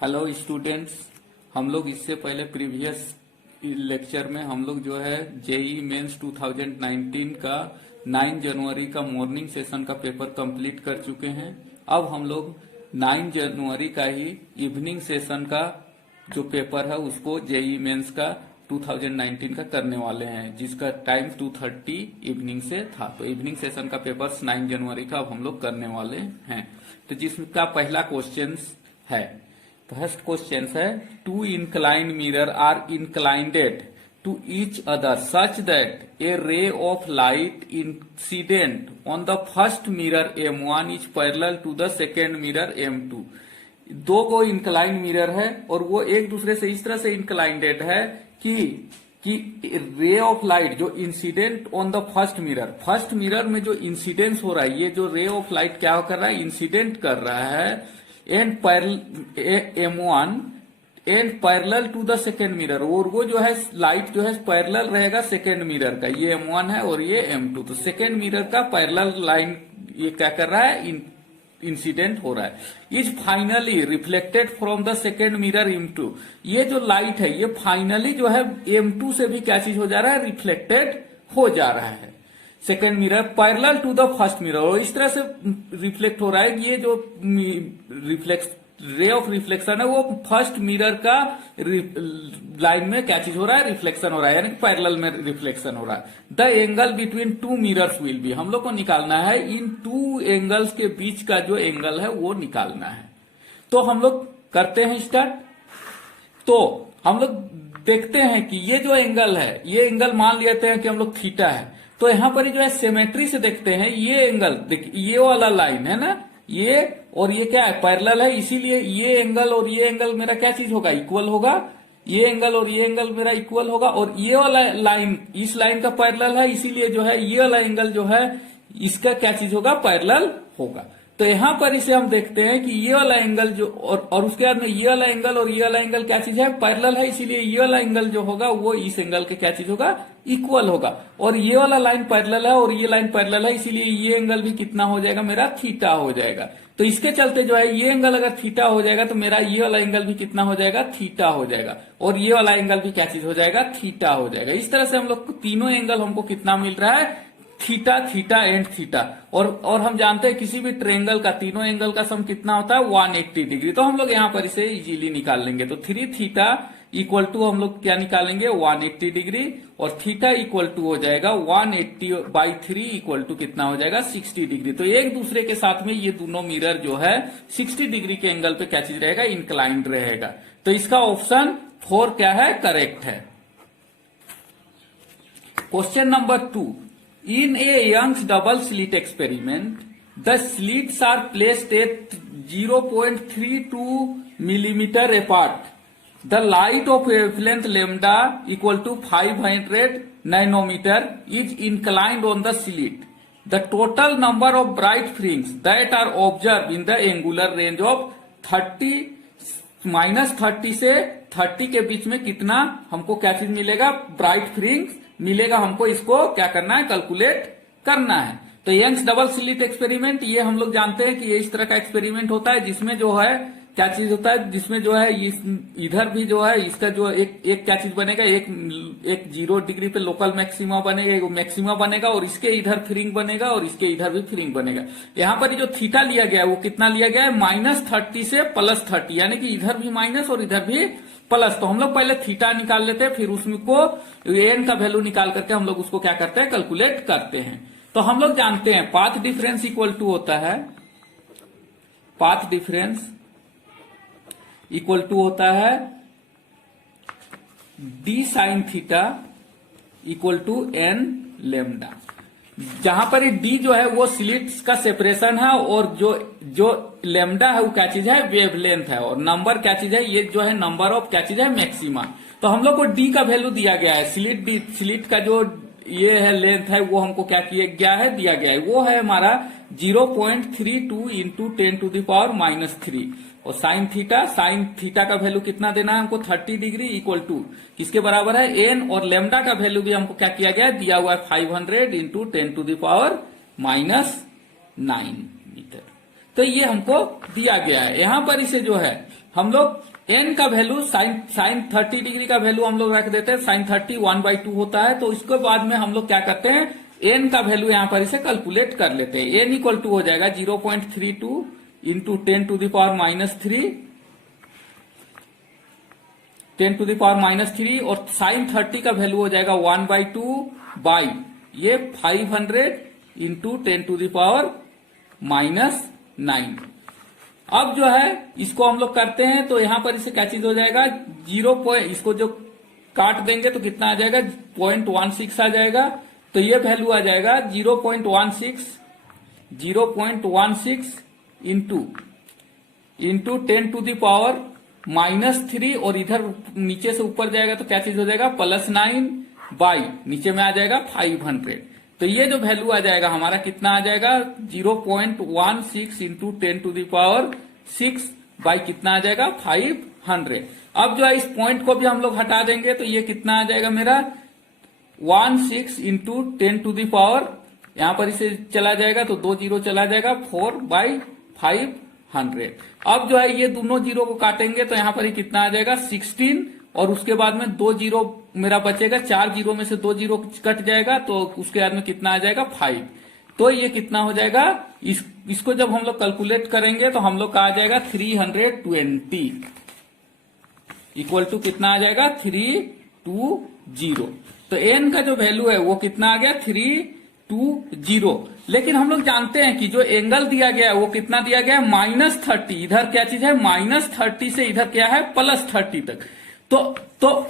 Hello students, हम लोग इससे पहले प्रीवियस लेक्चर में हम लोग जो है जेई मेंस 2019 का 9 जनवरी का मॉर्निंग सेशन का पेपर कंप्लीट कर चुके हैं। अब हम लोग 9 जनवरी का ही इवनिंग सेशन का जो पेपर है उसको जेई मेंस का 2019 का करने वाले हैं, जिसका टाइम 2:30 इवनिंग से था। तो इवनिंग सेशन का पेपर 9 जनवरी का अब हम लोग करने वाले हैं। तो जिसका पहला क्वेश्चन है, फर्स्ट क्वेश्चन है, two inclined mirror are inclined to each other such that a ray of light incident on the first mirror M1 is parallel to the second mirror M2। दो को इंक्लाइंड मिरर है और वो एक दूसरे से इस तरह से इंक्लाइंडेड है कि रे ऑफ लाइट जो incident on the first mirror में जो इंसिडेंस हो रहा है, ये जो रे ऑफ लाइट क्या कर रहा है, इंसिडेंट कर रहा है and M1 and parallel to the second mirror, और वो जो है लाइट जो है पैरेलल रहेगा सेकेंड मिरर का। ये M1 है और ये M2, तो सेकेंड मिरर का पैरेलल लाइन ये क्या कर रहा है, इंसिडेंट हो रहा है। Is finally reflected from the second mirror M2। ये जो लाइट है ये फाइनली जो है M2 से भी क्या चीज हो जा रहा है, रिफ्लेक्टेड हो जा रहा है second mirror parallel to the first mirror, और इस तरह से रिफ्लेक्ट हो रहा है। ये जो रे ऑफ रिफ्लेक्शन है वो फर्स्ट मिरर का लाइन में क्या चीज हो रहा है, रिफ्लेक्शन हो रहा है, यानी पैरेलल में रिफ्लेक्शन हो रहा है। The angle between two mirrors will be, हम लोग को निकालना है इन टू एंगल्स के बीच का जो एंगल है वो निकालना है। तो हम लोग करते हैं स्टार्ट। तो हम लोग देखते हैं कि ये जो एंगल है, ये एंगल मान लेते हैं कि हम लोग थीटा है। तो यहां पर जो है सिमेट्री से देखते हैं, ये एंगल देखिए, ये वाला लाइन है ना, ये और ये क्या है, पैरेलल है, इसीलिए ये एंगल और ये एंगल मेरा क्या चीज होगा, इक्वल होगा। ये एंगल और ये एंगल मेरा इक्वल होगा, और ये वाला लाइन इस लाइन का पैरेलल है, इसीलिए जो है ये वाला एंगल जो है इसका क्या चीज होगा, पैरेलल होगा। तो यहां पर इसे हम देखते हैं कि ये वाला एंगल जो और उसके बाद में ये वाला एंगल और ये वाला एंगल क्या चीज है, पैरेलल है, इसीलिए ये वाला एंगल जो होगा वो इस एंगल के क्या चीज होगा, इक्वल होगा। और ये वाला लाइन पैरेलल है और ये लाइन पैरेलल है, इसीलिए ये एंगल भी कितना हो जाएगा, मेरा थीटा हो जाएगा। तो इसके चलते जो है ये एंगल अगर थीटा हो जाएगा तो मेरा ये वाला एंगल भी कितना हो जाएगा, थीटा हो जाएगा, और ये वाला एंगल भी क्या चीज हो जाएगा, थीटा हो जाएगा। इस तरह से हम लोग तीनों एंगल हमको कितना मिल रहा है, थीटा, थीटा एंड थीटा। और हम जानते हैं किसी भी ट्रायंगल का तीनों एंगल का सम कितना होता है, 180 डिग्री। तो हम लोग यहां पर इसे इजीली निकाल लेंगे। तो 3 थीटा इक्वल टू हम लोग क्या निकालेंगे, 180 डिग्री, और थीटा इक्वल टू हो जाएगा 180/3 इक्वल टू कितना हो जाएगा, 60 डिग्री। तो एक दूसरे के साथ में ये दोनों मिरर जो है 60 डिग्री के एंगल पे क्या चीज रहेगा, इंक्लाइंड रहेगा। तो इसका ऑप्शन 4 क्या है, करेक्ट है। Question number 2, in a Young's double slit experiment, the slits are placed at 0.32 millimeter apart. The light of wavelength lambda equal to 500 nanometer is inclined on the slit. The total number of bright fringes that are observed in the angular range of 30 -30 से 30 के बीच में कितना हमको क्या चीज मिलेगा, bright fringe मिलेगा। हमको इसको क्या करना है, कैलकुलेट करना है। तो यंग्स डबल स्लिट एक्सपेरिमेंट, ये हम लोग जानते हैं कि ये इस तरह का एक्सपेरिमेंट होता है जिसमें जो है क्या चीज होता है, जिसमें जो है इधर भी जो है इसका जो एक क्या चीज बनेगा, एक 0 डिग्री पे लोकल मैक्सिमा बनेगा, एक मैक्सिमा बनेगा, और इसके इधर फ्रिंज बनेगा और इसके इधर भी फ्रिंज बनेगा। यहाँ पर जो थीटा लिया गया है वो कितना लिया गया है, -30 से +30, यानी कि इधर भी माइनस और इधर भी प्लस। तो हम लोग पहले थीटा निकाल लेते हैं, फिर उसमें को एन का वैल्यू निकाल करके हम लोग उसको क्या करते हैं, कैलकुलेट करते हैं। तो हम लोग जानते हैं पाथ डिफरेंस इक्वल टू होता है, पाथ डिफरेंस इक्वल टू होता है d sin theta equal to n lambda. जहां पर ये d जो है वो स्लिट्स का सेपरेशन है, और जो लेमडा है वो क्या चीज है, वेवलेंथ है, और नंबर क्या चीज है, ये जो है नंबर ऑफ क्या चीज है, मैक्सिमा। तो हम लोग को d का वैल्यू दिया गया है, स्लिट का जो ये है लेंथ है वो हमको क्या किया गया है, दिया गया है, वो है हमारा 0.32 इंटू 10⁻³ और साइन थीटा का वैल्यू कितना देना है हमको, 30 डिग्री इक्वल टू किसके बराबर है, एन, और लेमडा का वैल्यू भी हमको क्या किया गया है, दिया हुआ है 500 इंटू 10⁻⁹ मीटर। तो ये हमको दिया गया है। यहां पर इसे जो है हम लोग एन का वैल्यू साइन 30 डिग्री का वैल्यू हम लोग रख देते हैं, साइन 30 1/2 होता है। तो इसके बाद में हम लोग क्या करते हैं, एन का वैल्यू यहां पर इसे कैलकुलेट कर लेते हैं। एन इक्वल टू हो जाएगा 0.32 इंटू 10⁻³ 10⁻³ और साइन 30 का वैल्यू हो जाएगा 1/2 बाई ये 500 इंटू 10⁻⁹। अब जो है इसको हम लोग करते हैं तो यहां पर इसे क्या चीज हो जाएगा, इसको जो काट देंगे तो कितना आ जाएगा, 0.16 आ जाएगा। तो ये वैल्यू आ जाएगा 0.16 इंटू 10⁻³ और इधर नीचे से ऊपर जाएगा तो क्या चीज हो जाएगा, +9 बाई नीचे में आ जाएगा 500। तो ये जो वैल्यू आ जाएगा हमारा कितना आ जाएगा, 0.16 इंटू 10⁻6 बाई कितना आ जाएगा 500। अब जो है इस पॉइंट को भी हम लोग हटा देंगे तो ये कितना आ जाएगा मेरा 16 इंटू 10⁻, यहां पर इसे चला जाएगा तो 2 जीरो चला जाएगा, 4/500। अब जो है ये दोनों जीरो को काटेंगे तो यहां पर ही कितना आ जाएगा 16 और उसके बाद में 2 जीरो मेरा बचेगा, 4 जीरो में से 2 जीरो कट जाएगा तो उसके बाद में कितना आ जाएगा 5। तो ये कितना हो जाएगा, इसको जब हम लोग कैलकुलेट करेंगे तो हम लोग का आ जाएगा 320 इक्वल टू कितना आ जाएगा 320। तो एन का जो वैल्यू है वो कितना आ गया 320। लेकिन हम लोग जानते हैं कि जो एंगल दिया गया है वो कितना दिया गया है -30। इधर क्या चीज है -30 से इधर क्या है +30 तक। तो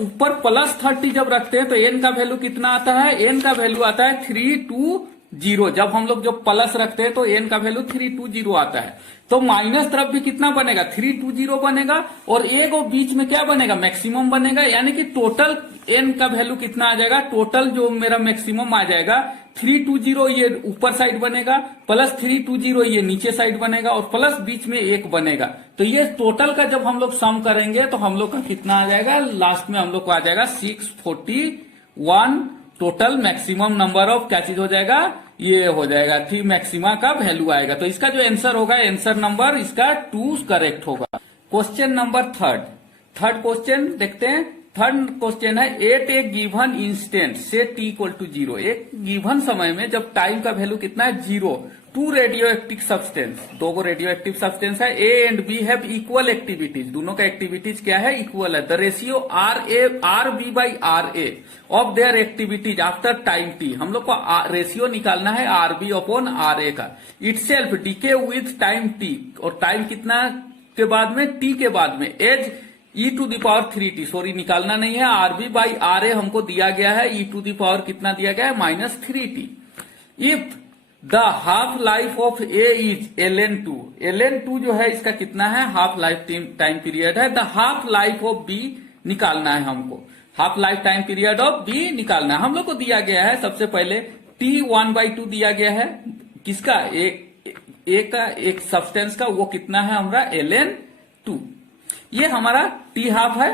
ऊपर +30 जब रखते हैं तो एन का वैल्यू कितना आता है, एन का वैल्यू आता है 320। जब हम लोग जो प्लस रखते हैं तो एन का वैल्यू 320 आता है। तो माइनस तरफ भी कितना बनेगा 320 बनेगा और एक और बीच में क्या बनेगा मैक्सिमम बनेगा, यानी कि टोटल एन का वैल्यू कितना आ जाएगा, टोटल जो मेरा मैक्सिमम आ जाएगा 320 ये ऊपर साइड बनेगा, +320 ये नीचे साइड बनेगा और प्लस बीच में 1 बनेगा। तो ये टोटल का जब हम लोग सम करेंगे तो हम लोग का कितना आ जाएगा, लास्ट में हम लोग को आ जाएगा 641 टोटल मैक्सिमम नंबर ऑफ क्या चीज हो जाएगा, ये हो जाएगा 3 मैक्सिमा का वैल्यू आएगा। तो इसका जो आंसर होगा, आंसर नंबर इसका 2 करेक्ट होगा। क्वेश्चन नंबर थर्ड क्वेश्चन देखते हैं। थर्ड क्वेश्चन है, एट ए गिवन इंस्टेंट से t इक्वल टू 0। एक गिवन समय में जब टाइम का वैल्यू कितना है 0, 2 radio active substance, 2 radio active substance है, A and B have equal activities, दोनों का एक्टिविटीज क्या है इक्वल है। The ratio R B by R A of their activities after time T, हम लोग को रेशियो निकालना है R B upon R A का। Itself decay with time T, और टाइम कितना के बाद में, टी के बाद में, एज e⁻3t, सॉरी निकालना नहीं है, आरबी बाई आर ए हमको दिया गया है, e⁻ कितना दिया गया है -3t। If the half life of A is ln2, ln2 जो है इसका कितना है हाफ लाइफ टाइम पीरियड है। The half life of B निकालना है हमको, half life time period of B निकालना है। हम लोग को दिया गया है सबसे पहले t 1/2 दिया गया है, किसका, एक सब्सटेंस का, वो कितना है हमारा ln2। ये हमारा टी हाफ है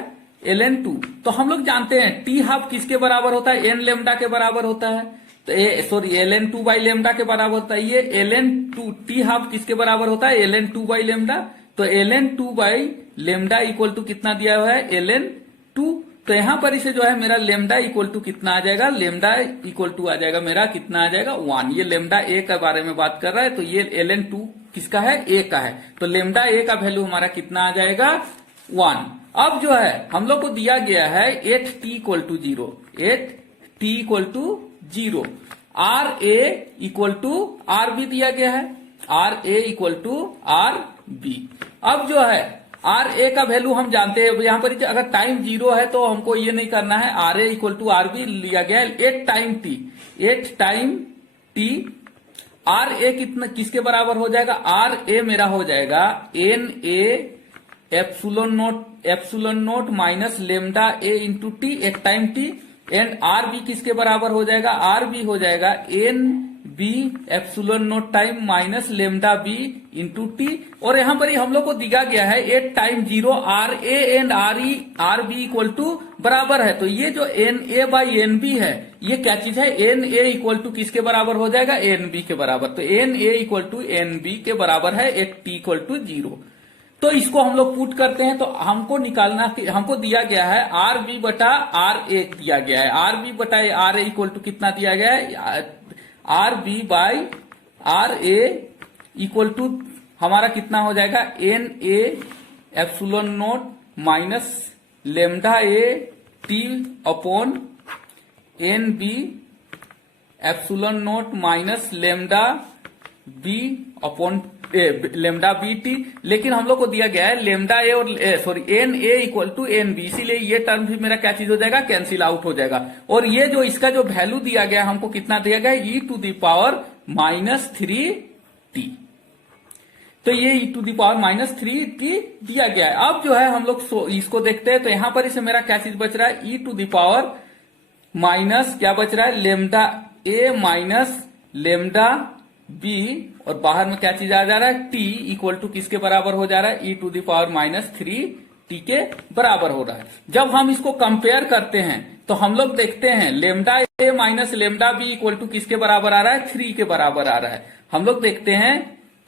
ln2। तो हम लोग जानते हैं टी हाफ किसके बराबर होता है, एन लेमडा के बराबर होता है। तो ln2 बाई लेमडा के बराबर होता है। ये ln2 टी हाफ किसके बराबर होता है, ln2 बाई लेमडा। तो ln2 by lambda equal to कितना दिया हुआ है ln2। तो यहां पर इसे जो है मेरा लेमडा इक्वल टू कितना आ जाएगा, लेमडा इक्वल टू आ जाएगा मेरा कितना आ जाएगा 1। ये लेमडा ए के बारे में बात कर रहा है, तो ये ln2 किसका है, ए का है। तो लेमडा ए का वैल्यू हमारा कितना आ जाएगा 1। अब जो है हम लोग को दिया गया है 8t equal to 0, 8t equal to 0, R A equal to R B दिया गया है, R A equal to R B. अब जो है आर ए का वैल्यू हम जानते हैं, यहां पर अगर टाइम 0 है तो हमको ये नहीं करना है, R A equal to R B लिया गया है 8 टाइम टी। आर ए कितना किसके बराबर हो जाएगा, आर ए मेरा हो जाएगा N A epsilon naught minus lambda A into T, एक time T. And R B किसके बराबर हो जाएगा, आर बी हो जाएगा N B epsilon naught time minus lambda B into T. और यहां पर ही हम लोग को दिया गया है 8 time 0, R A and R B equal to बराबर है। तो ये जो N A by N B है ये क्या चीज है, एन ए इक्वल टू किसके बराबर हो जाएगा, एन बी के बराबर। तो N A equal to N B के बराबर है 8t इक्वल टू 0। तो इसको हम लोग पुट करते हैं, तो हमको निकालना, हमको दिया गया है आर बी बटा आर ए दिया गया है। आर बी बटा आर ए इक्वल टू कितना दिया गया है, R B by R A equal to हमारा कितना हो जाएगा, N A epsilon naught minus lambda A T upon N B epsilon naught minus lambda B upon lambda B T. लेकिन हम लोग को दिया गया है लेमडा ए और sorry N A equal to N B, इसीलिए ये टर्म भी मेरा क्या चीज हो जाएगा, कैंसिल आउट हो जाएगा। और ये जो इसका जो वैल्यू दिया गया हमको कितना दिया गया, e to the power minus 3t। तो ये e to the power minus 3t दिया गया है। अब जो है हम लोग इसको देखते हैं, तो यहां पर इसे मेरा क्या चीज बच रहा है, e to the power minus क्या बच रहा है, lambda A minus lambda B, और बाहर में क्या चीज आ जा रहा है, टी इक्वल टू किसके बराबर हो जा रहा है, e to the power minus 3t के बराबर हो रहा है। जब हम इसको कंपेयर करते हैं तो हम लोग देखते हैं lambda A minus lambda B equal to किसके बराबर आ रहा है, 3 के बराबर आ रहा है। हम लोग देखते हैं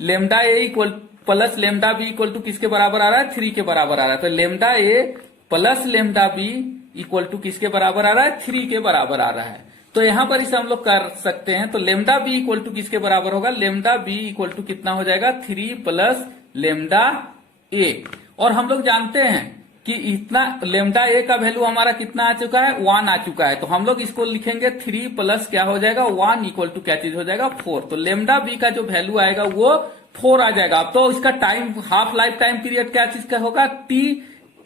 lambda A equal plus lambda B equal to किसके बराबर आ रहा है, 3 के बराबर आ रहा है। तो lambda A plus lambda B equal to किसके बराबर आ रहा है, 3 के बराबर आ रहा है। तो यहां पर इसे हम लोग कर सकते हैं, तो लेमडा बी इक्वल टू किसके बराबर होगा, लेमडा बी इक्वल टू कितना हो जाएगा, 3 प्लस लेमडा ए। और हम लोग जानते हैं कि इतना लेमडा ए का वैल्यू हमारा कितना आ चुका है, 1 आ चुका है। तो हम लोग इसको लिखेंगे 3 प्लस क्या हो जाएगा, 1 इक्वल टू क्या चीज हो जाएगा, 4। तो लेमडा बी का जो वैल्यू आएगा वो 4 आ जाएगा। अब तो इसका time half life time period क्या चीज का होगा, टी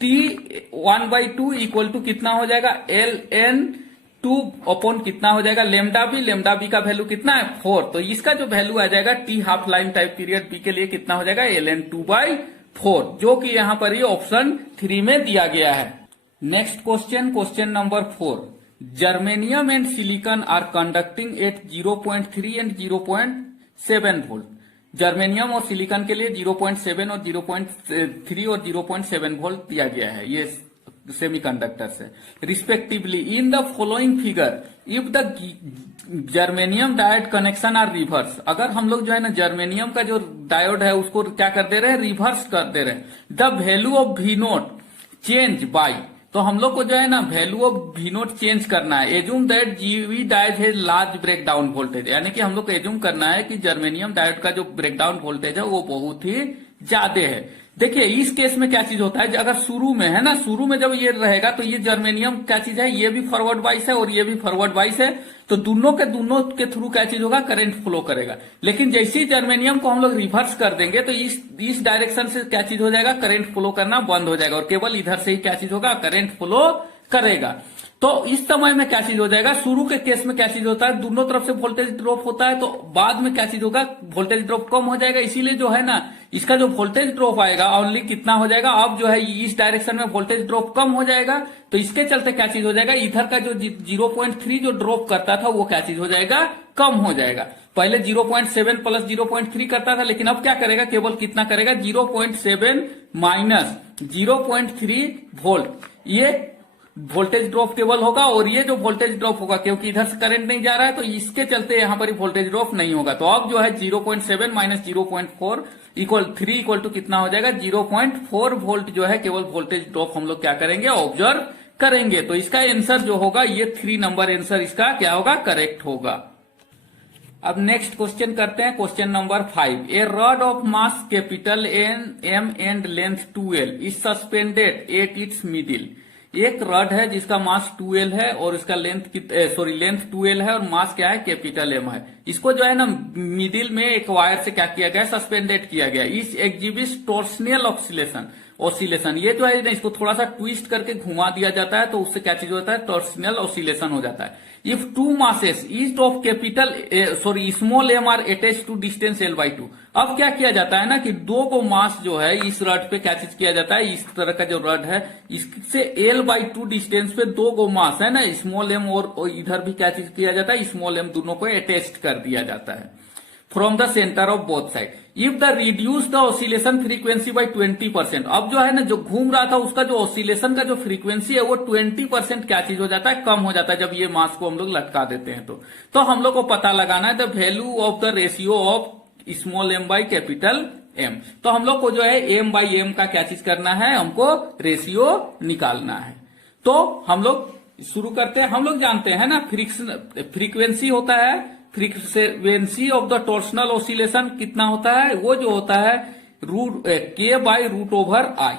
1/2 इक्वल टू कितना हो जाएगा, एल एन 2 अपॉन कितना हो जाएगा, लेमडा बी का वैल्यू कितना है, 4। तो इसका जो वैल्यू आ जाएगा T half life time period B के लिए कितना हो जाएगा, ln 2/4, जो कि यहां पर ये ऑप्शन 3 में दिया गया है। Next question number 4, germanium and silicon are conducting at 0.3 and 0.7 volt. Germanium और सिलिकॉन के लिए 0.7 और 0.3 और 0.7 वोल्ट दिया गया है ये सेमीकंडक्टर से respectively. In the following figure if the germanium diode connection are reverse, अगर हम लोग जो है ना जर्मेनियम का जो डायोड है उसको क्या कर दे रहे हैं, रिवर्स कर दे रहे हैं, the value of V naught change by, तो हम लोग को जो है ना value of V naught change करना है। एज्यूम दैट जीवी डायोड है लार्ज ब्रेक डाउन वोल्टेज, यानी कि हम लोग को एज्यूम करना है कि जर्मेनियम डायोड का जो ब्रेक डाउन वोल्टेज है वो बहुत ही ज्यादा है। देखिए इस केस में क्या चीज होता है, अगर शुरू में है ना, शुरू में जब ये रहेगा तो ये जर्मेनियम क्या चीज है, ये भी फॉरवर्ड वाइस है और ये भी फॉरवर्ड वाइस है, तो दोनों के थ्रू क्या चीज होगा, करंट फ्लो करेगा। लेकिन जैसे ही जर्मेनियम को हम लोग रिवर्स कर देंगे तो इस डायरेक्शन से क्या चीज हो जाएगा, करंट फ्लो करना बंद हो जाएगा और केवल इधर से ही क्या चीज होगा, करंट फ्लो करेगा। तो इस समय में क्या चीज हो जाएगा, शुरू के केस में क्या चीज होता है, दोनों तरफ से वोल्टेज ड्रॉप होता है, तो बाद में क्या चीज होगा, वोल्टेज ड्रॉप कम हो जाएगा। इसीलिए जो है ना इसका जो वोल्टेज ड्रॉप आएगा ओनली कितना हो जाएगा, अब जो है इस डायरेक्शन में वोल्टेज ड्रॉप कम हो जाएगा, तो इसके चलते क्या चीज हो जाएगा, इधर का जो 0.3 जो ड्रॉप करता था वो क्या चीज हो जाएगा, कम हो जाएगा। पहले 0.7 प्लस 0.3 करता था, लेकिन अब क्या करेगा, केवल कितना करेगा, 0.7 माइनस 0.3 वोल्ट ये वोल्टेज ड्रॉप केवल होगा। और ये जो वोल्टेज ड्रॉप होगा क्योंकि इधर से करंट नहीं जा रहा है तो इसके चलते यहां पर वोल्टेज ड्रॉप नहीं होगा। तो अब जो है 0.7 माइनस 0.4 इक्वल 3 इक्वल टू कितना हो जाएगा, 0.4 वोल्ट जो है केवल वोल्टेज ड्रॉप हम लोग क्या करेंगे, ऑब्जर्व करेंगे। तो इसका आंसर जो होगा ये 3 नंबर आंसर इसका क्या होगा, करेक्ट होगा। अब नेक्स्ट क्वेश्चन करते हैं, question number 5, a rod of mass capital M and length 2L is suspended at its middle. एक रॉड है जिसका मास 2L है और इसका लेंथ 2L है और मास क्या है, कैपिटल M है। इसको जो है ना मिडिल में एक वायर से क्या किया गया, सस्पेंडेड किया गया। इस एग्जिबिट्स टॉर्सनल ऑसिलेशन, ये जो है ना इसको थोड़ा सा ट्विस्ट करके घुमा दिया जाता है तो उससे क्या चीज होता है, टॉर्सनल ऑसिलेशन हो जाता है। If 2 masses each of small m are attach to distance L/2। अब क्या किया जाता है ना कि 2 को मास जो है इस रड पे क्या चीज किया जाता है, इस तरह का जो रड है इससे L/2 डिस्टेंस पे 2 को मास है ना स्मॉल m और इधर भी क्या चीज किया जाता है, स्मॉल m दोनों को अटैच कर दिया जाता है from the centre of both side. If the reduce the oscillation frequency by 20%, अब जो है ना जो घूम रहा था उसका जो ऑसिलेशन का जो फ्रीक्वेंसी है वो 20% क्या चीज हो जाता है, कम हो जाता है जब ये मास को हम लोग लटका देते हैं। तो हम लोग को पता लगाना है the value of the ratio of small m by capital M. तो हम लोग को जो है एम बाई एम का क्या चीज करना है, हमको रेशियो निकालना है। तो हम लोग शुरू करते हैं। हम लोग जानते हैं ना फ्रीक्वेंसी होता है, frequency of the torsional oscillation कितना होता है, वो जो होता है के बाई रूट ओवर आई।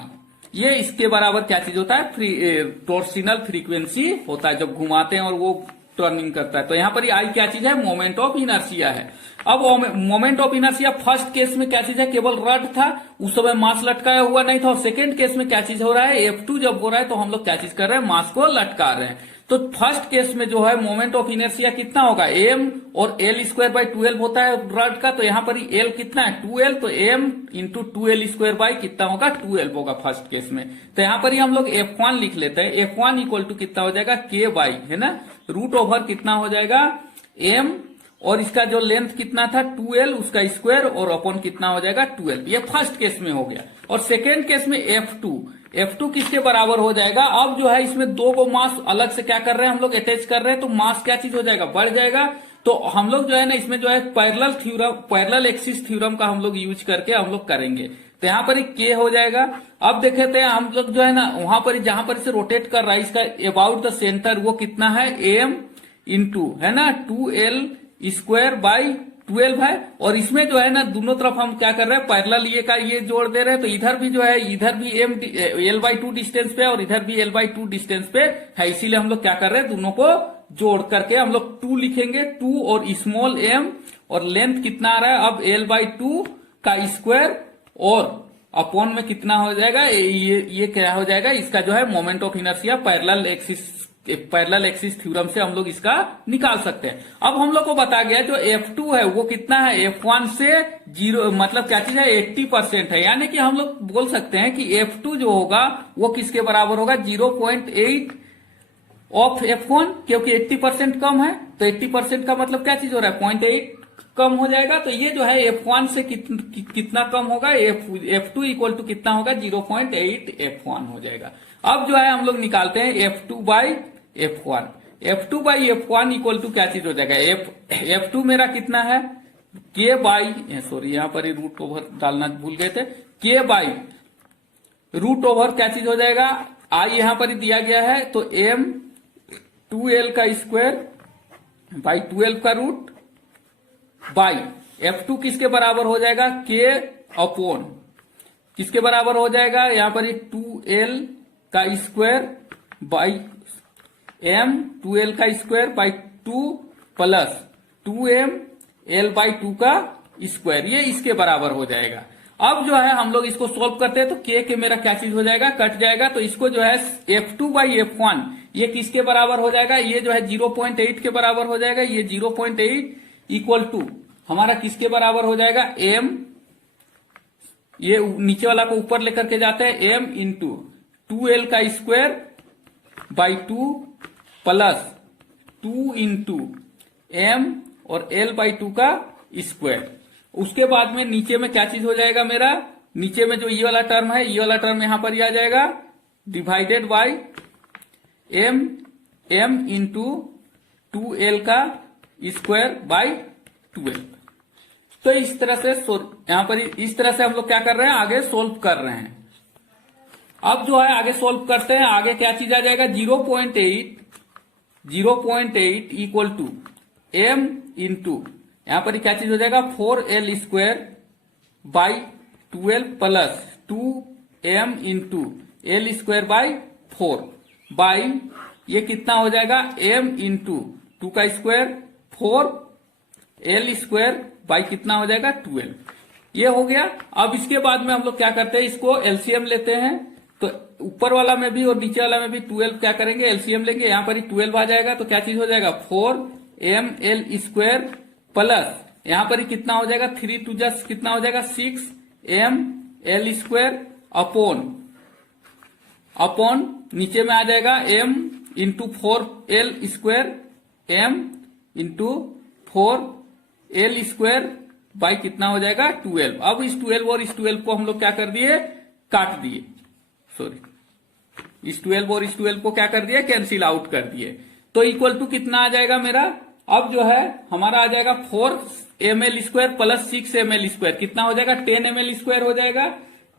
ये इसके बराबर क्या चीज होता है, टॉर्सिनल फ्रीक्वेंसी होता है, जब घुमाते हैं और वो टर्निंग करता है। तो यहाँ पर आई क्या चीज है, मोमेंट ऑफ इनर्शिया है। अब moment of inertia first case में क्या चीज है, केवल रड था, उस समय मास लटकाया हुआ नहीं था। और सेकेंड केस में क्या चीज हो रहा है, F2 जब हो रहा है तो हम लोग क्या चीज कर रहे हैं, मास को लटका रहे हैं। तो फर्स्ट केस में जो है मोमेंट ऑफ इनर्शिया कितना होगा, m और l स्क्वायर बाई 12 होता है रड का। तो यहाँ पर ही l कितना है, 2l, तो m into 2l square by कितना होगा, 12 होगा फर्स्ट केस में। तो यहाँ पर ही हम लोग F1 लिख लेते हैं। F1 इक्वल टू कितना हो जाएगा, k बाई, है ना, रूट ओवर कितना हो जाएगा, m, और इसका जो लेंथ कितना था 2l, उसका स्क्वायर, और अपॉन कितना हो जाएगा 12। ये फर्स्ट केस में हो गया। और सेकेंड केस में F2 किसके बराबर हो जाएगा, अब जो है इसमें दो को मास अलग से क्या कर रहे हैं, हम लोग अटैच कर रहे हैं, तो मास क्या चीज हो जाएगा, बढ़ जाएगा। तो हम लोग जो है ना इसमें जो है पैरेलल एक्सिस थ्योरम का हम लोग यूज करके हम लोग करेंगे। तो यहाँ पर के हो जाएगा। अब देखते हैं हम लोग जो है ना वहां पर जहां पर इसे रोटेट कर रहा है, इसका अबाउट द सेंटर वो कितना है, m इंटू, है ना, 2l स्क्वायर बाई 12 है। और इसमें जो है ना दोनों तरफ हम क्या कर रहे हैं, पैरेलल ये का ये जोड़ दे रहे हैं। तो इधर भी जो है, इधर भी l/2 डिस्टेंस पे और इधर भी l/2 डिस्टेंस पे है, इसीलिए हम लोग क्या कर रहे हैं, दोनों को जोड़ करके हम लोग 2 लिखेंगे, 2 और स्मॉल m, और लेंथ कितना आ रहा है अब l/2 का स्क्वायर, और अपॉन में कितना हो जाएगा, ये क्या हो जाएगा, इसका जो है moment of inertia parallel axis theorem से हम लोग इसका निकाल सकते हैं। अब हम लोग को बता गया जो F2 है वो कितना है, F1 से 0, मतलब क्या चीज है, 80% है। यानी कि हम लोग बोल सकते हैं कि F2 जो होगा वो किसके बराबर होगा, 0.8 ऑफ F1, क्योंकि 80% कम है। तो 80% का मतलब क्या चीज हो रहा है, 0.8 कम हो जाएगा। तो ये जो है F1 से कितना कम होगा, F2 इक्वल टू कितना होगा, 0.8 F1 हो जाएगा। अब जो है हम लोग निकालते हैं F2 by F1। F2 by F1 equal to क्या चीज हो जाएगा, F2 मेरा कितना है, K बाई, सॉरी यहाँ पर ही रूट ओवर डालना भूल गए थे, K बाई रूट ओवर क्या चीज हो जाएगा, I यहाँ पर ही दिया गया है, तो M 2l का स्क्वायर बाई 12 का रूट बाई F2 किसके बराबर हो जाएगा, K अपॉन किसके बराबर हो जाएगा, यहाँ पर 2l का स्क्वायर बाई m 2l का square by 2 plus 2m l/2 का स्क्वायर, ये इसके बराबर हो जाएगा। अब जो है हम लोग इसको सोल्व करते हैं, तो के मेरा क्या चीज हो जाएगा, कट जाएगा। तो इसको जो है F2 बाई F1 ये किसके बराबर हो जाएगा, ये जो है 0.8 के बराबर हो जाएगा। ये 0.8 इक्वल टू हमारा किसके बराबर हो जाएगा, m, ये नीचे वाला को ऊपर लेकर के जाते हैं, m इंटू 2l का square by 2 plus 2 into m और l/2 का स्क्वायर। उसके बाद में नीचे में क्या चीज हो जाएगा मेरा, नीचे में जो ये वाला टर्म है, ये वाला टर्म यहां पर ही आ जाएगा, divided by m into 2l का स्क्वायर बाई 12। तो इस तरह से यहां पर इस तरह से हम लोग क्या कर रहे हैं, आगे सोल्व कर रहे हैं। अब जो है आगे सोल्व करते हैं, आगे क्या चीज आ जाएगा, 0.8 इक्वल टू m इंटू यहां पर क्या चीज हो जाएगा, 4l square by 12 plus 2m into l square by 4 by ये कितना हो जाएगा, m इंटू 2 का स्क्वायर 4l स्क्वायर बाई कितना हो जाएगा 12। ये हो गया। अब इसके बाद में हम लोग क्या करते हैं, इसको एलसीएम लेते हैं। तो ऊपर वाला में भी और नीचे वाला में भी 12 क्या करेंगे, एलसीएम लेंगे। यहाँ पर ही 12 आ जाएगा, तो क्या चीज हो जाएगा, 4ml स्क्वायर प्लस यहाँ पर ही कितना हो जाएगा, 3 टू जस्ट कितना हो जाएगा 6ml स्क्वायर अपॉन नीचे में आ जाएगा m into 4l square, m into 4l square by कितना हो जाएगा 12। अब इस 12 और इस 12 को हम लोग क्या कर दिए, काट दिए, सॉरी इस 12 और इस 12 को क्या कर दिया, कैंसिल आउट कर दिए। तो इक्वल टू कितना आ जाएगा मेरा, अब जो है हमारा आ जाएगा ml² प्लस 6 ml², कितना हो जाएगा 10 ml² हो जाएगा।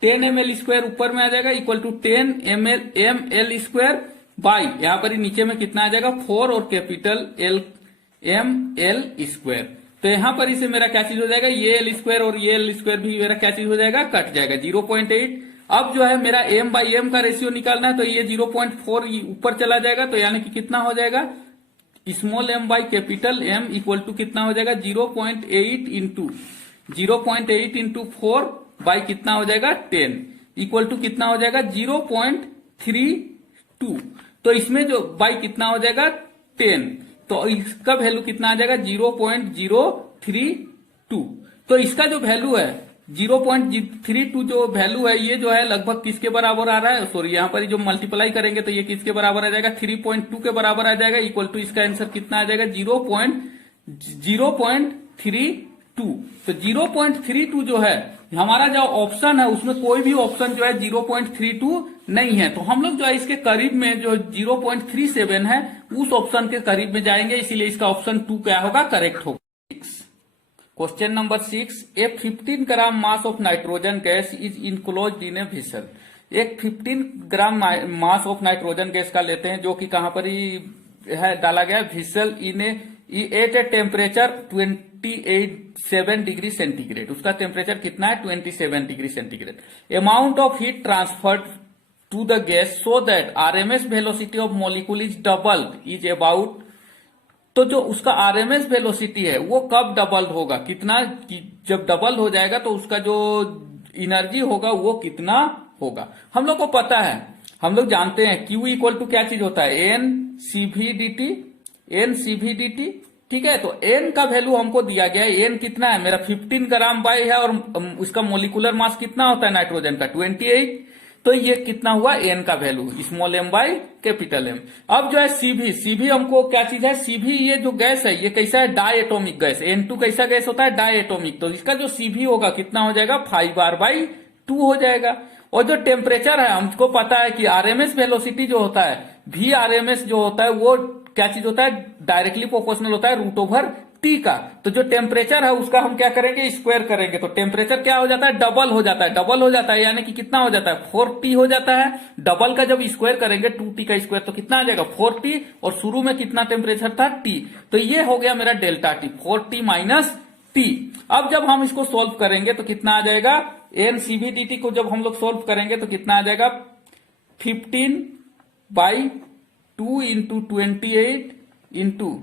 10 ml² ऊपर में आ जाएगा इक्वल टू 10 ml² बाई, यहां पर ही नीचे में कितना आ जाएगा 4 और कैपिटल ml²। तो यहां पर इसे मेरा क्या चीज हो जाएगा, ये l² और ये l² भी मेरा क्या चीज हो जाएगा, कट जाएगा 0.8। अब जो है मेरा m/m का रेशियो निकालना है, तो ये 0.4 ऊपर चला जाएगा, तो यानी कि कितना हो जाएगा small m by capital M equal to कितना हो जाएगा 0.8 इंटू 4 बाई कितना हो जाएगा 10 इक्वल टू कितना हो जाएगा 0.32। तो इसमें जो बाई कितना हो जाएगा 10, तो इसका वैल्यू कितना आ जाएगा 0.032। तो इसका जो वैल्यू है 0.32 जो वैल्यू है, ये जो है लगभग किसके बराबर आ रहा है, सॉरी यहाँ पर जो मल्टीप्लाई करेंगे तो ये किसके बराबर आ जाएगा 3.2 के बराबर आ जाएगा इक्वल टू इसका आंसर कितना आ जाएगा 0.32। तो 0.32 जो है हमारा जो ऑप्शन है उसमें कोई भी ऑप्शन जो है 0.32 नहीं है, तो हम लोग जो है इसके करीब में जो 0.37 है उस ऑप्शन के करीब में जाएंगे, इसीलिए इसका ऑप्शन 2 क्या होगा, करेक्ट होगा। Question number 6, A 15 gram mass of nitrogen gas is enclosed in a vessel. एक 15 ग्राम मास ऑफ नाइट्रोजन गैस का लेते हैं जो कि कहां पर ही है डाला गया vessel in at a temperature 27 degree centigrade. उसका टेम्परेचर कितना है 27 degree centigrade. Amount of heat transferred to the gas so that RMS velocity of molecule is doubled is about. तो जो उसका आरएमएस वेलोसिटी है वो कब डबल होगा, कितना, जब डबल हो जाएगा तो उसका जो एनर्जी होगा वो कितना होगा। हम लोग को पता है, हम लोग जानते हैं Q इक्वल टू क्या चीज होता है NCV/dt। ठीक है, तो N का वैल्यू हमको दिया गया है, N कितना है मेरा 15 ग्राम बाई है और उसका मोलिकुलर मास कितना होता है नाइट्रोजन का 28। तो ये कितना हुआ N का value small m by capital M। अब जो है CV हमको क्या चीज है, CV ये जो गैस है ये कैसा है डायएटॉमिक गैस। N2 कैसा गैस होता है डायएटॉमिक, तो इसका जो CV होगा कितना हो जाएगा 5R/2 हो जाएगा। और जो टेम्परेचर है हमको पता है कि आरएमएस वेलोसिटी जो होता है VRMS जो होता है वो क्या चीज होता है, डायरेक्टली प्रोपोर्शनल होता है √T का। तो जो टेम्परेचर है उसका हम क्या करेंगे स्क्वायर करेंगे, तो टेम्परेचर क्या हो जाता है डबल हो जाता है यानी कि कितना हो जाता है 4T हो जाता है। डबल का जब स्क्वायर करेंगे 2T का स्क्वायर तो कितना आ जाएगा 4T, और शुरू में कितना टेम्परेचर था T, तो ये हो गया मेरा delta T 4T minus T। अब जब हम इसको सोल्व करेंगे तो कितना आ जाएगा NCV/dt को जब हम लोग सोल्व करेंगे तो कितना आ जाएगा 15/2 इंटू 28 इंटू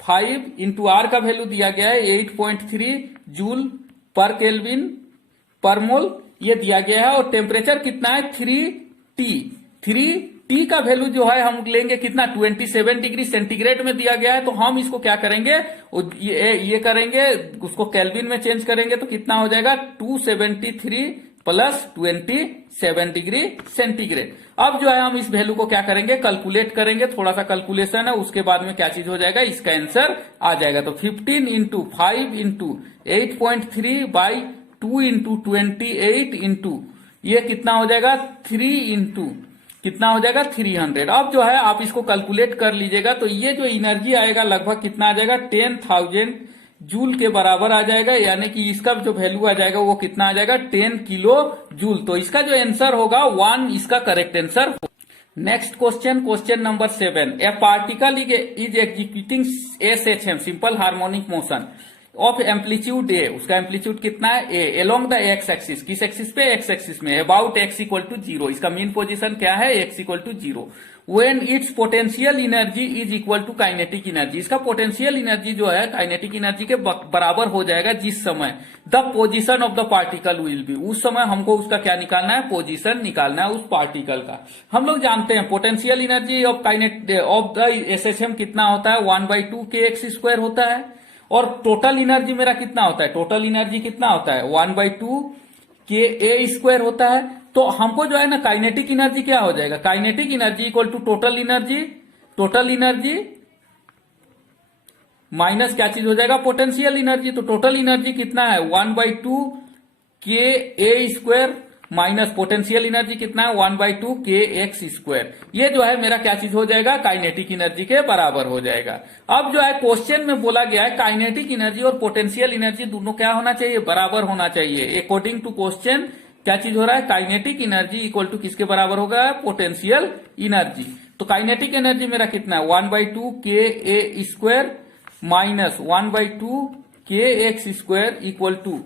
5 इंटू R का वैल्यू दिया गया है 8.3 जूल पर केल्विन पर मोल ये दिया गया है, और टेम्परेचर कितना है 3T का वैल्यू जो है हम लेंगे कितना 27 डिग्री सेंटीग्रेड में दिया गया है। तो हम इसको क्या करेंगे ये करेंगे उसको केल्विन में चेंज करेंगे तो कितना हो जाएगा 273 प्लस 27 डिग्री सेंटीग्रेड। अब जो है हम इस वैल्यू को क्या करेंगे कैलकुलेट करेंगे, थोड़ा सा कैलकुलेशन है उसके बाद में क्या चीज हो जाएगा इसका आंसर आ जाएगा। तो 15 into 5 into 8.3 by 2 into 28 into ये कितना हो जाएगा 3 इंटू कितना हो जाएगा 300। अब जो है आप इसको कैलकुलेट कर लीजिएगा तो ये जो एनर्जी आएगा लगभग कितना आ जाएगा 10,000 जूल के बराबर आ जाएगा, यानी कि इसका जो वैल्यू आ जाएगा वो कितना आ जाएगा 10 किलो जूल। तो इसका जो आंसर होगा 1 इसका correct answer. Next question number 7, a particle is executing SHM simple harmonic motion of amplitude A। उसका एम्पलीट्यूड कितना है A along the X axis, किस एक्सिस पे एक्स एक्सिस में, अबाउट x इक्वल टू 0। इसका मीन पोजीशन क्या है x equal to 0। When its potential energy is equal to kinetic energy, इसका पोटेंशियल एनर्जी जो है काइनेटिक एनर्जी के बराबर हो जाएगा जिस समय the position of the particle will be, उस समय हमको उसका क्या निकालना है पोजीशन निकालना है उस पार्टिकल का। हम लोग जानते हैं potential energy of the SHM कितना होता है 1/2 kx² होता है, और टोटल एनर्जी मेरा कितना होता है, टोटल एनर्जी कितना होता है 1/2 kA² होता है। तो हमको जो है ना काइनेटिक एनर्जी क्या हो जाएगा, kinetic energy equal to total energy minus क्या चीज हो जाएगा पोटेंशियल एनर्जी। तो टोटल एनर्जी कितना है 1/2 kA² माइनस पोटेंशियल एनर्जी कितना है 1/2 kx²। ये जो है मेरा क्या चीज हो जाएगा, काइनेटिक एनर्जी के बराबर हो जाएगा। अब जो है क्वेश्चन में बोला गया है काइनेटिक एनर्जी और पोटेंशियल एनर्जी दोनों क्या होना चाहिए, बराबर होना चाहिए। अकॉर्डिंग टू क्वेश्चन क्या चीज हो रहा है, काइनेटिक एनर्जी इक्वल टू किसके बराबर होगा, पोटेंशियल एनर्जी। तो काइनेटिक एनर्जी मेरा कितना है 1/2 ka² minus 1/2 kx² equal to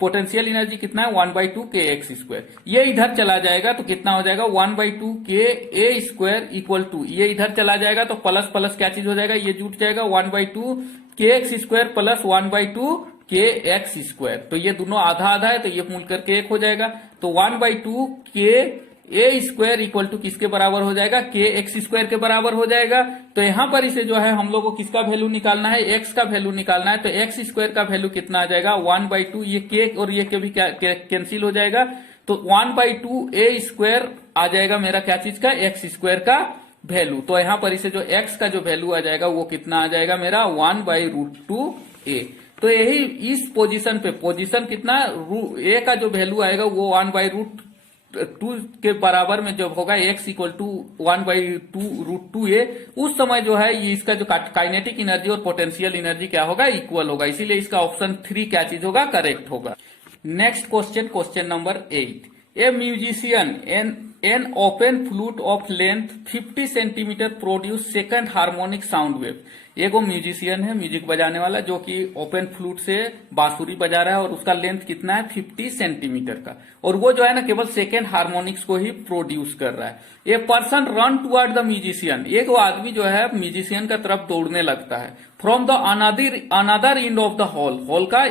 potential energy कितना है 1/2 kx²। ये इधर चला जाएगा तो कितना हो जाएगा 1/2 ka² इक्वल टू, ये इधर चला जाएगा तो प्लस प्लस क्या चीज हो जाएगा, ये जुट जाएगा 1/2 kx² प्लस 1/2 kx²। तो ये दोनों आधा आधा है तो ये मूल करके एक हो जाएगा। तो 1/2 ka² इक्वल टू किसके बराबर हो जाएगा, kx² के बराबर हो जाएगा। तो यहां पर इसे जो है हम लोग को किसका वैल्यू निकालना है, x का वैल्यू निकालना है। तो x² का वैल्यू कितना आ जाएगा 1/2, ये k और ये के भी कैंसिल हो जाएगा। तो 1/2 a² आ जाएगा मेरा क्या चीज का, x² का वैल्यू। तो यहां पर इसे जो x का जो वैल्यू आ जाएगा वो कितना आ जाएगा मेरा 1/√2 a। तो यही इस पोजीशन पे, पोजीशन कितना a का जो वैल्यू आएगा वो 1/√2 के बराबर में जब होगा x इक्वल टू 1/2√2 a, उस समय जो है ये इसका जो काइनेटिक एनर्जी और पोटेंशियल एनर्जी क्या होगा, इक्वल होगा। इसीलिए इसका ऑप्शन 3 क्या चीज होगा, करेक्ट होगा। Next question, question number 8। A musician an open flute of length 50 centimetre produce second harmonic sound wave. एगो म्यूजिशियन है, म्यूजिक बजाने वाला, जो कि ओपन फ्लूट से बांसुरी बजा रहा है और उसका लेंथ कितना है 50 सेंटीमीटर का, और वो जो है ना केवल सेकेंड हार्मोनिक्स को ही प्रोड्यूस कर रहा है। A person run toward the musician, एक आदमी जो है म्यूजिशियन का तरफ दौड़ने लगता है। From the another end of the hall का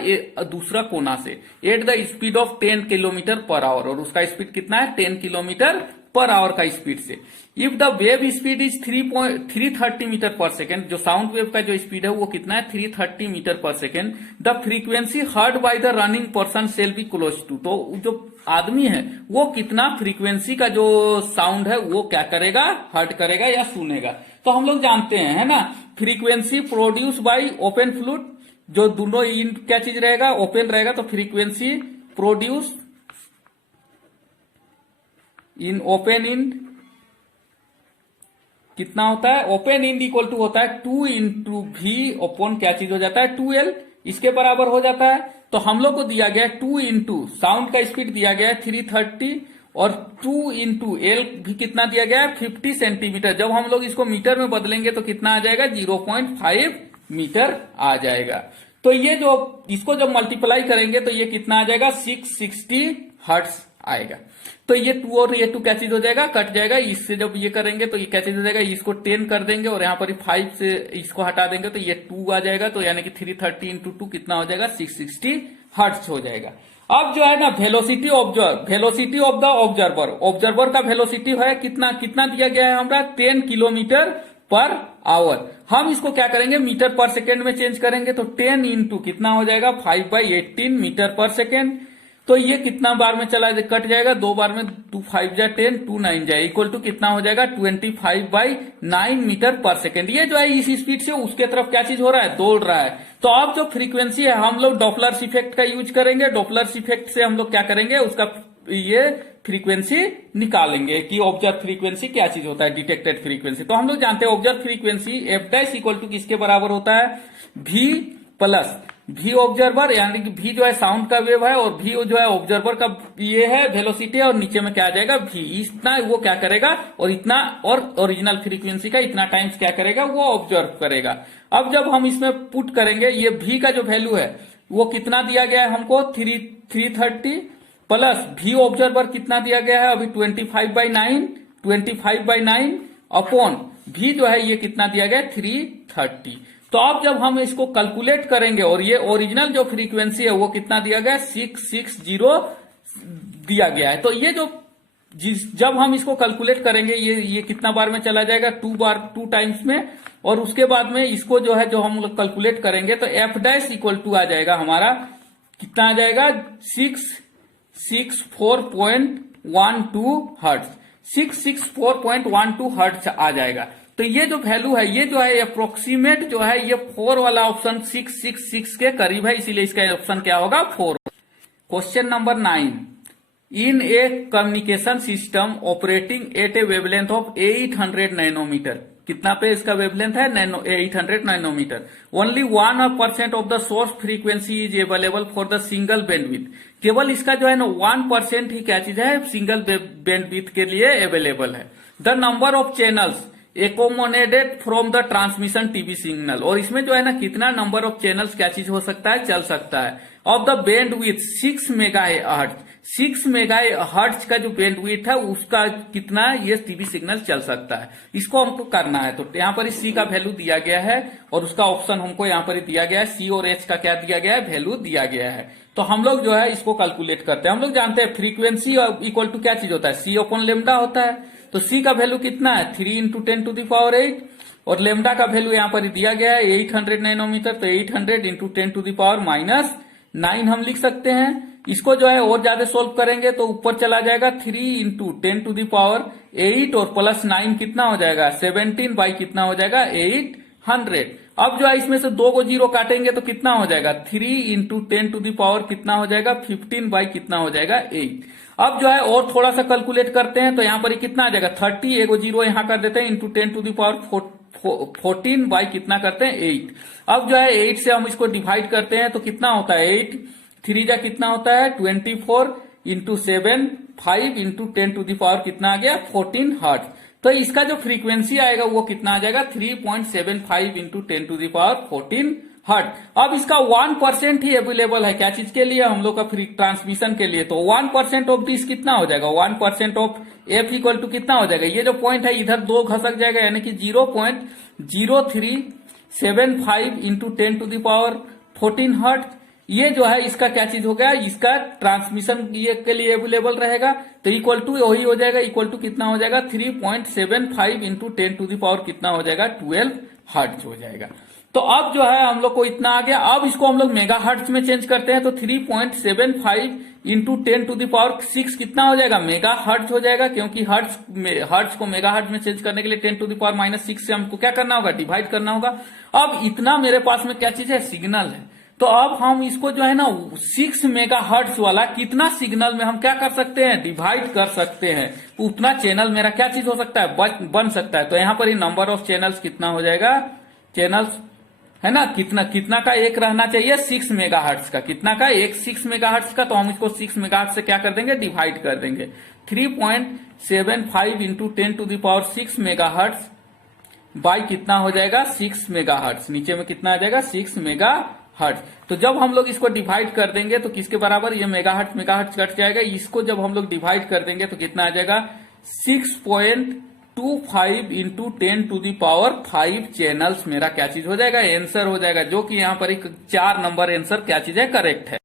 दूसरा कोना से, at the speed of 10 kilometre per hour, और उसका स्पीड कितना है 10 किलोमीटर पर आवर का स्पीड से। If the wave speed is 330 metre per second, जो साउंड वेव का जो स्पीड है वो कितना है 330 metre per second. The frequency heard by the running person shall be close to, तो जो आदमी है वो कितना फ्रीक्वेंसी का जो साउंड है वो क्या करेगा, हर्ट करेगा या सुनेगा। तो हम लोग जानते हैं है ना, frequency produce by open flute, जो दोनों इन क्या चीज रहेगा, ओपन रहेगा, तो frequency produce in open end कितना होता है, ओपन इंड इक्वल टू होता है 2 इंटू वी ओपन क्या चीज हो जाता है 2l, इसके बराबर हो जाता है। तो हम लोग को दिया गया है 2 इंटू साउंड का स्पीड दिया गया है 330 और 2 इंटू एल भी कितना दिया गया है 50 सेंटीमीटर। जब हम लोग इसको मीटर में बदलेंगे तो कितना आ जाएगा 0.5 मीटर आ जाएगा। तो ये जो इसको जब मल्टीप्लाई करेंगे तो ये कितना आ जाएगा 660 हर्ट्ज आएगा। तो ये 2 और ये 2 क्या चीज हो जाएगा, कट जाएगा। इससे जब ये करेंगे तो ये क्या चीज हो जाएगा, इसको 10 कर देंगे और यहाँ पर 5 से इसको हटा देंगे तो ये 2 आ जाएगा। तो यानी कि 330 इंटू 2 कितना हो जाएगा 660 हर्ट्ज हो जाएगा। अब जो है ना वेलोसिटी ऑफ द ऑब्जर्वर का वेलोसिटी है कितना दिया गया है हमरा 10 किलोमीटर पर आवर। हम इसको क्या करेंगे मीटर पर सेकेंड में चेंज करेंगे तो 10 इंटू कितना हो जाएगा 5/18 मीटर पर सेकेंड। तो ये कितना बार में चला कट जाएगा, 2 बार में 2 5 जा 10 2 9 जाए इक्वल टू कितना हो जाएगा 25/9 मीटर पर सेकेंड। ये जो है इस स्पीड से उसके तरफ क्या चीज हो रहा है, दौड़ रहा है। तो अब जो फ्रीक्वेंसी है हम लोग डॉपलर इफेक्ट का यूज करेंगे। डॉपलर इफेक्ट से हम लोग क्या करेंगे, उसका ये फ्रीक्वेंसी निकालेंगे कि ऑब्जर्व फ्रीक्वेंसी क्या चीज होता है, डिटेक्टेड फ्रीक्वेंसी। तो हम लोग जानते हैं observe frequency f' equal to किसके बराबर होता है v प्लस v ऑब्जर्वर, यानी कि v जो है साउंड का वेव है और v जो है ऑब्जर्वर का ये है वेलोसिटी है, और नीचे में क्या आ जाएगा v, इतना वो क्या करेगा और इतना और ओरिजिनल फ्रीक्वेंसी का इतना टाइम्स क्या करेगा वो ऑब्जर्व करेगा। अब जब हम इसमें पुट करेंगे ये v का जो वैल्यू है वो कितना दिया गया है हमको 330 प्लस v ऑब्जर्वर कितना दिया गया है अभी 25/9 अपॉन v जो है ये कितना दिया गया है 330। तो अब जब हम इसको कैलकुलेट करेंगे और ये ओरिजिनल जो फ्रीक्वेंसी है वो कितना दिया गया है 660 दिया गया है। तो ये जो जब हम इसको कैलकुलेट करेंगे ये कितना बार में चला जाएगा 2 टाइम्स में, और उसके बाद में इसको जो है जो हम लोग कैलकुलेट करेंगे तो f' इक्वल टू आ जाएगा हमारा कितना आ जाएगा 664.12 हर्ट्ज, 664.12 हर्ट्ज आ जाएगा। तो ये जो वैल्यू है ये जो है अप्रोक्सीमेट जो है ये 4 वाला ऑप्शन 666 के करीब है, इसीलिए इसका ऑप्शन क्या होगा 4। Question number 9। In a communication system operating at a wavelength of 800 nanometre. कितना पे इसका वेवलेंथ है? 800 nanometre. Only 1% of the source frequency is available for the single bandwidth. केवल इसका जो है ना 1% ही क्या चीज है? सिंगल बैंडविड्थ के लिए अवेलेबल है। The number of channels accommodated from the transmission TV signal, और इसमें जो है ना कितना नंबर ऑफ चैनल्स क्या चीज हो सकता है? चल सकता है। Of the bandwidth 6 megahertz. 6 megahertz का जो बैंडविड्थ है उसका कितना ये टीवी सिग्नल चल सकता है, इसको हमको करना है। तो यहाँ पर सी का वैल्यू दिया गया है और उसका ऑप्शन हमको यहाँ पर दिया गया है। सी और एच का क्या दिया गया है? वैल्यू दिया गया है। तो हम लोग जो है इसको कैलकुलेट करते हैं। हम लोग जानते हैं फ्रीक्वेंसी इक्वल टू क्या चीज होता है? सी अपॉन लेमडा होता है। तो सी का वैल्यू कितना है? 3 × 10⁸ और लेमडा का वैल्यू यहाँ पर दिया गया है 800 नैनोमीटर। तो 800 × 10⁻9 हम लिख सकते हैं। इसको जो है और ज्यादा सोल्व करेंगे तो ऊपर चला जाएगा 3 × 10⁸ और प्लस 9 कितना हो जाएगा? 17 बाई कितना हो जाएगा? 800। अब जो है इसमें से 2 को 0 काटेंगे तो कितना हो जाएगा? 3 × 10⁻, कितना हो जाएगा? 15 बाई कितना हो जाएगा? 8। अब जो है और थोड़ा सा कैलकुलेट करते हैं तो यहाँ पर कितना आ जाएगा? 30, एगो 0 यहाँ कर देते हैं, इंटू 10⁻14 बाई कितना करते हैं? 8। अब जो है 8 से हम इसको डिवाइड करते हैं तो कितना होता है? 8 3 जा कितना होता है? 24 × 7 5 × 10⁻, कितना आ गया? 14 हर्ट्ज। तो इसका जो फ्रीक्वेंसी आएगा वो कितना आ जाएगा? 3.75 × 10⁻14 हर्ट्ज। अब इसका 1% ही अवेलेबल है क्या चीज के लिए? हम लोग का फ्री ट्रांसमिशन के लिए। तो 1% ऑफ दिस कितना हो जाएगा? 1% ऑफ एफ इक्वल टू कितना हो जाएगा? ये जो पॉइंट है इधर 2 घसक जाएगा, यानी कि 0.0375 × 10⁻14 हर्ट्ज। ये जो है इसका क्या चीज हो गया? इसका ट्रांसमिशन ये के लिए अवेलेबल रहेगा। तो इक्वल टू वही हो जाएगा, इक्वल टू कितना हो जाएगा? 3.75 × 10⁻, कितना हो जाएगा? 12 हर्ट्ज हो जाएगा। तो अब जो है हम लोग को इतना आ गया। अब इसको हम लोग मेगा हर्ट्ज में चेंज करते हैं तो 3.75 × 10⁻6 कितना हो जाएगा? मेगा हर्ट्ज हो जाएगा, क्योंकि हर्ट्ज को मेगा हर्ट्ज में चेंज करने के लिए 10⁻⁻6 से हमको क्या करना होगा? डिवाइड करना होगा। अब इतना मेरे पास में क्या चीज है? सिग्नल है। तो अब हम इसको जो है ना 6 मेगा हर्ट्ज वाला कितना सिग्नल में हम क्या कर सकते हैं? डिवाइड कर सकते हैं। उतना चैनल मेरा क्या चीज हो सकता है? बन सकता है। तो यहाँ पर ही नंबर ऑफ चैनल्स कितना हो जाएगा? चैनल्स है ना कितना का एक रहना चाहिए? 6 मेगाहर्ट्ज का। कितना का? एक 6 मेगाहर्ट्ज का। तो हम इसको 6 मेगाहर्ट्ज से क्या कर देंगे? डिवाइड कर देंगे। 3.75 × 10⁻6 मेगाहर्ट्ज बाई कितना हो जाएगा? 6 मेगाहर्ट्ज। नीचे में कितना आ जाएगा? 6 मेगाहर्ट्ज। तो जब हम लोग इसको डिवाइड कर देंगे तो किसके बराबर? ये मेगाहर्ट्ज कट जाएगा। इसको जब हम लोग डिवाइड कर देंगे तो कितना आ जाएगा? 6.25 × 10⁵ चैनल्स मेरा क्या चीज हो जाएगा? आंसर हो जाएगा, जो कि यहाँ पर एक 4 नंबर आंसर क्या चीज है? करेक्ट है।